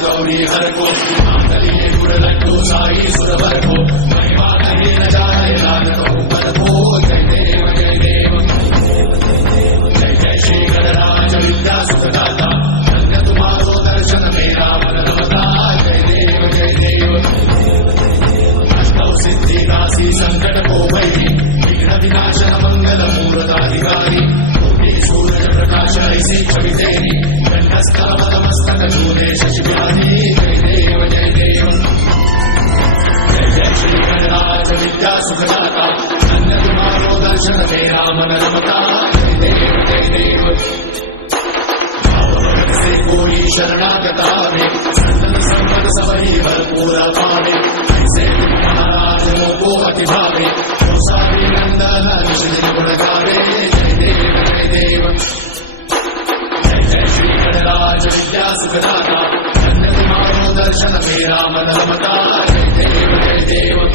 गौरी हर को मातलिये गुरलट्टू साई सुरवर को महिमा कहे न जाए लाल कहूँ पर को जय देव जय देव जय जय श्री गणराज विद्या सुखदाता धन्य तुम्हारो दर्शन मेरा मन रमता जय देव जय देव अष्टौ सिद्धि नासी संकट को भई विघ्न विनाशन मंगल मूर्ताधिकारी सूरज प्रकाश ऐसी छवि तेरी कंठस्थलमस्तक चूरे शशिव्याधि जय देव जय देव जय जय श्री गणराज विद्या सुखदाता धन्य तुम्हारो दर्शन मेरा मन रमता जय देव जय देव से कोई शरणागता में संतन संपद सबही भरपूर पावे ऐसे महाराज को अति भावे सारी नंदन निश्चित गुण गावे जय देव जय देव जय जय श्री गणराज विद्या सुखदाता धन्य तुम्हारो दर्शन मेरा मन रमता जय देव जय देव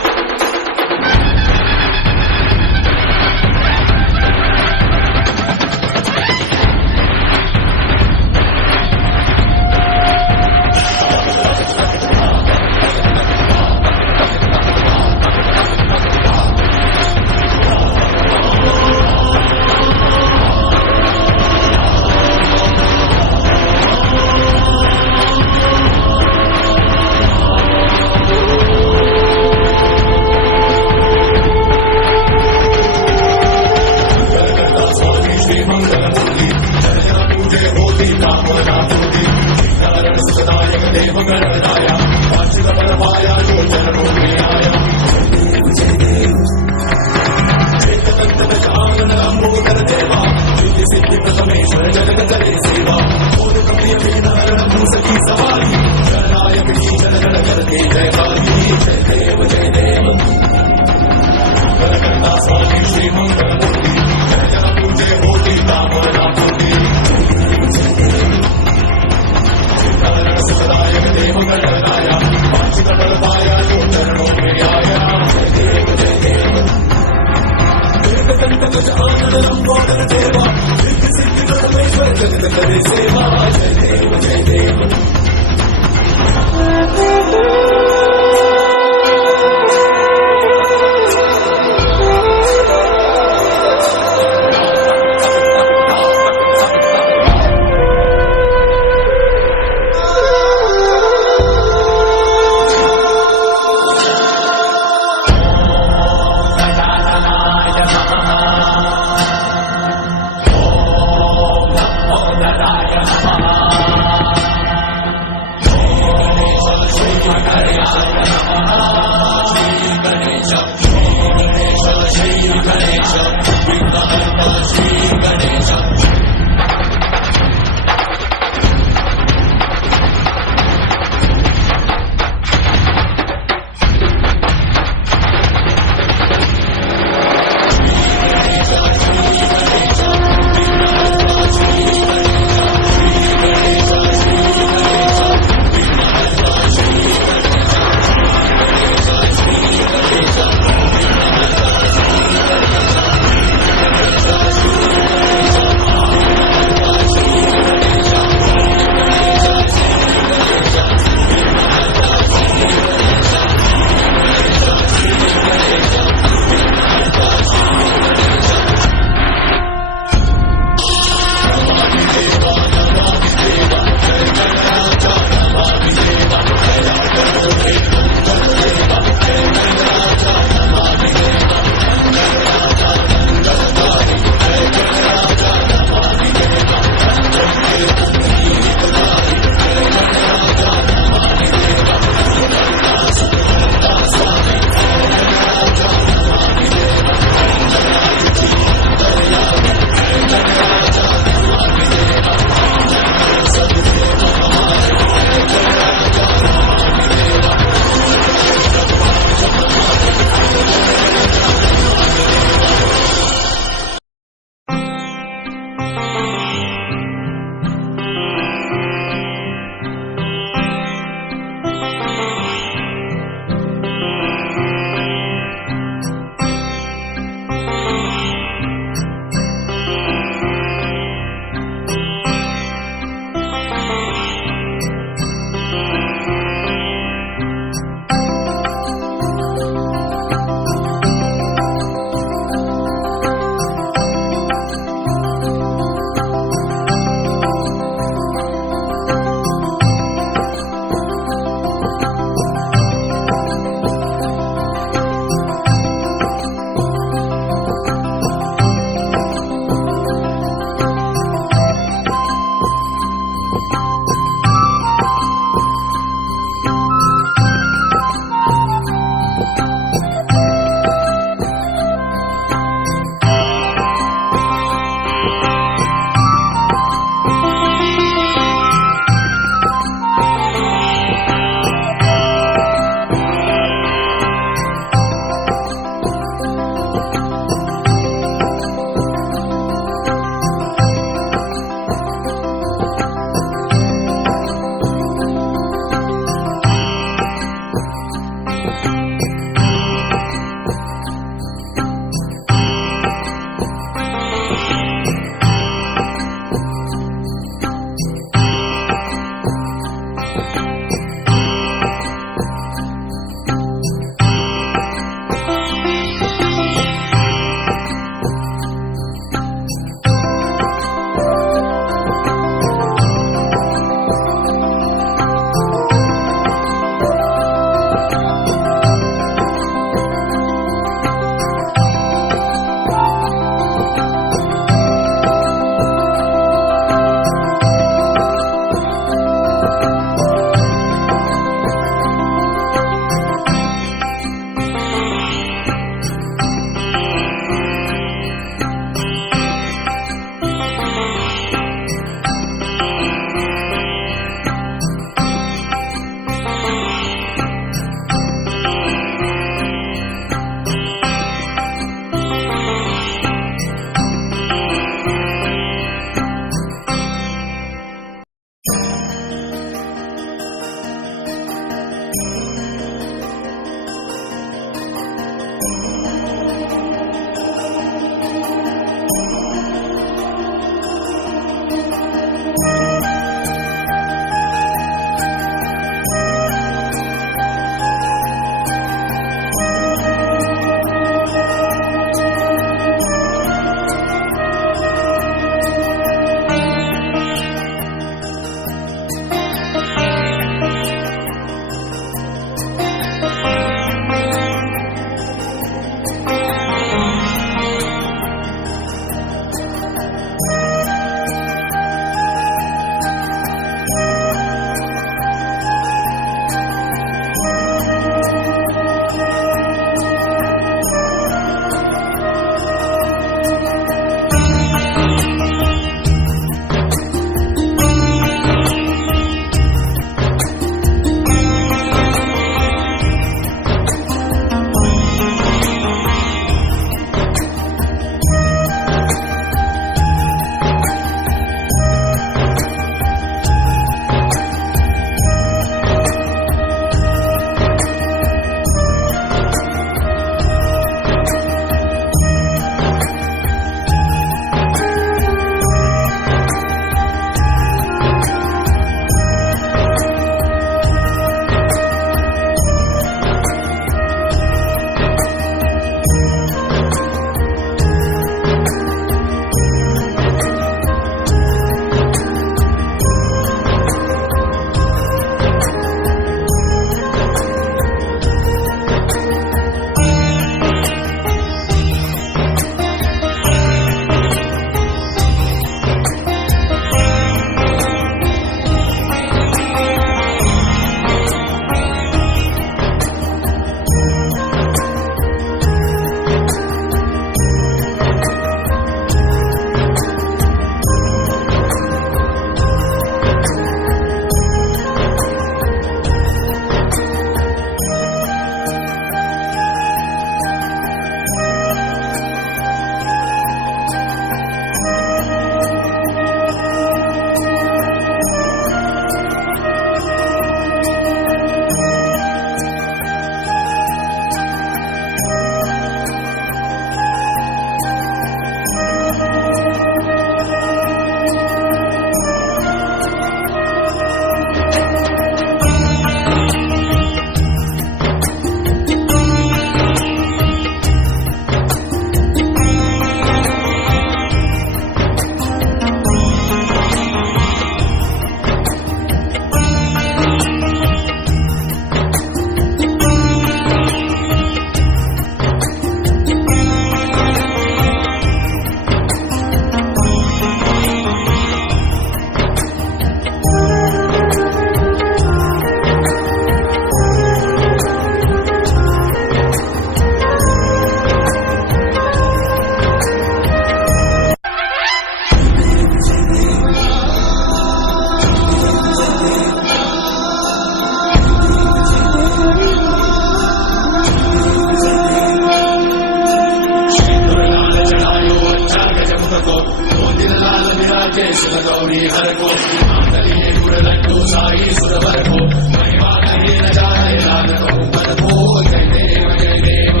जय सुख गौरी हर को मांगल्ये गुण लड्डू साई सुरवर को महिमा कहिए न जाए लाल कहूँ पर को जय देव जय देव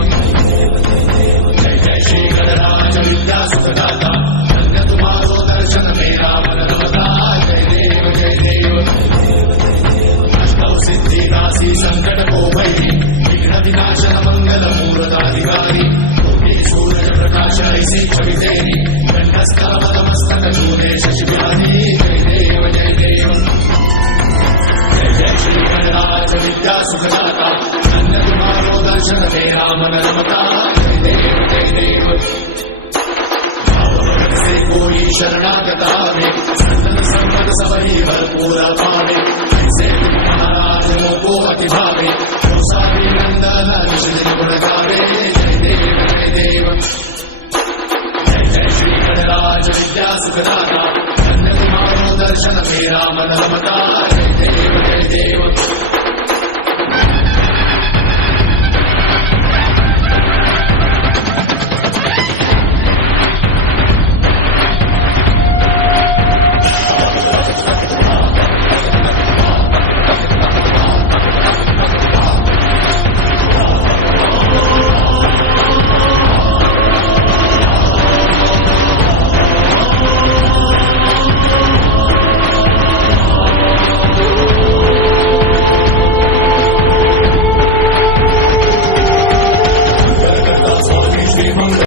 जय जय श्री गणराज विद्या सुखदाता धन्य तुम्हारो दर्शन मेरा मन रमता जय देव जय देव अष्टौ सिद्धि नासी संकट को भई विघ्न विनाशन मंगल मूर्ताधिकारी सूरज प्रकाश ऐसी छवि तेरी कंठस्था मस्तक चूरे शशि व्याधि जय देव जय देव जय जय श्री गणराज विद्या सुखदाता धन्य तुम्हारो दर्शन तेरा मन रमता जय देव जय देव भाव से कोई शरणागत आवे संतन संपद सबही भरपूरा पावे ऐसे महाराज को अति भावे सारी नंदन निश्चित गुण गावे जय देव जय देव जय जय श्री गणराज विद्या सुखदाता धन्य तुम्हारो दर्शन मेरा मन रमता जय देव जय देव